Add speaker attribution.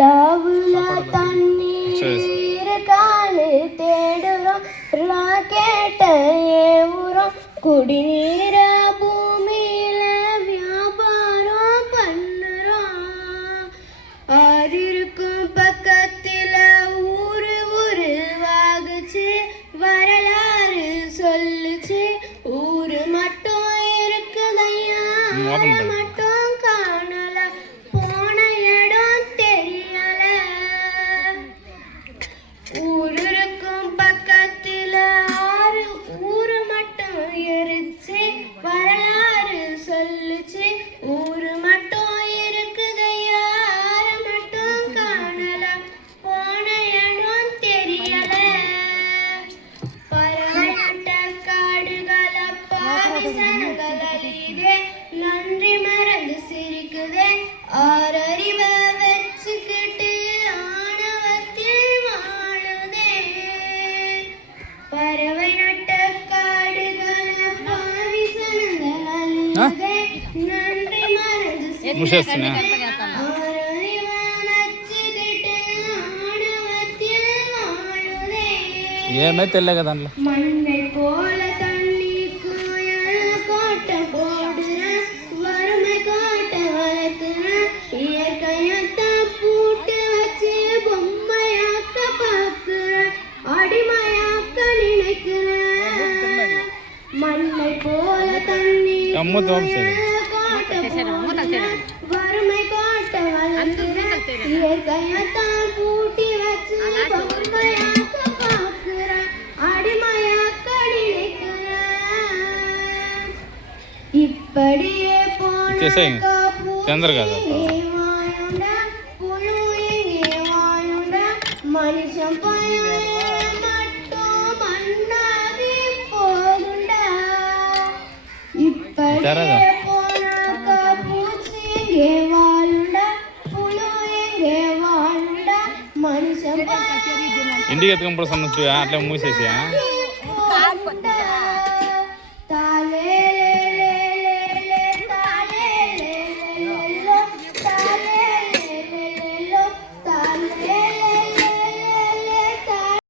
Speaker 1: நிலாவுல தண்ணீர் காலு தேடுறோம். ராக்கெட்ட ஏவுறோம். குடிநீர பூமியில வியாபாரம் பண்ணுறோம். ஆறிருக்கும் பக்கத்துல ஊரு ஊரு வாகுச்சு. வரலாறு சொல்லுச்சு. ஊரு மட்டும் இருக்குதையா. மட்டும் பாவிசனங்கள் அழியுதே நன்றி மறந்து சிரிக்குதே. ஆறறிவ வச்சுக்கிட்டு ஆணவத்தில் வாழுதே. பறவை நட்ட காடுகள பாவிசனங்கள் அழியுதே நன்றி மறந்து
Speaker 2: முஷஸ்னா
Speaker 1: ஆறறிவ வச்சுக்கிட்டு కమ్ము
Speaker 2: తోంసే ఇచ్చేసాయి కదా
Speaker 1: మనిషం பையன்
Speaker 2: ఇంటికి ఎత్తుకొని పోయి అట్లా మూసేసి
Speaker 1: மண்ணாகி